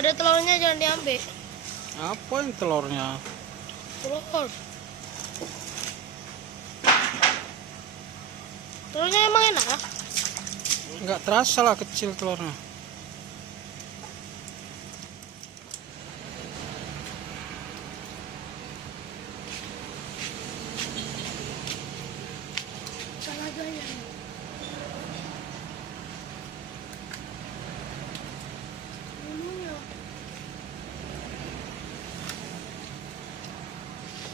Ada telurnya jangan diambil. Apa yang telurnya? Telur. Telurnya emang enak ya? Nggak terasa lah kecil telurnya. Salah gaya. Bulunya.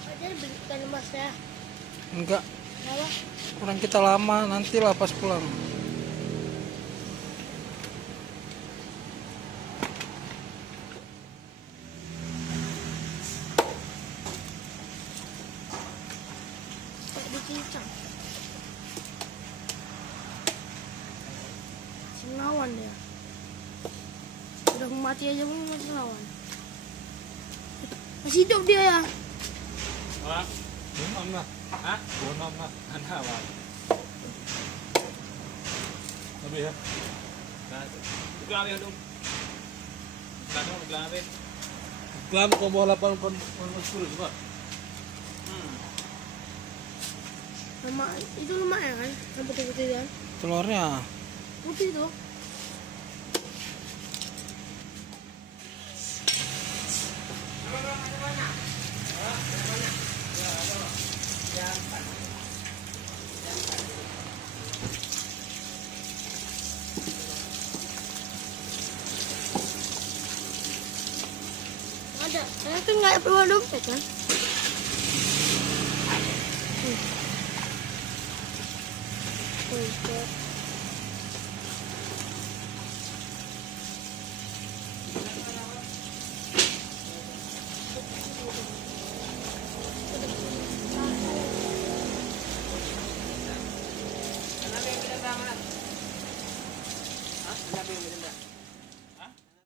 Aja belikan Mas ya. Enggak, Apa? orang kita lama, nantilah pas pulang. Kayak dicincang. Senawan dia. Udah mati aja pun masih senawan. Masih hidup dia ya. Hả? Đúng không nè? Hả? Đúng không nè? Anh hả bà? Nó bị hả? Reklame ya dong. Reklame. Reklame kau bawa 8 coba. Lemak itu lemak ya kan? Yang putih-putih kan? Telurnya Putih tuh. Ada, saya tuh nggak perlu dompet kan? Dompet. Hah? Kenapa yang beda?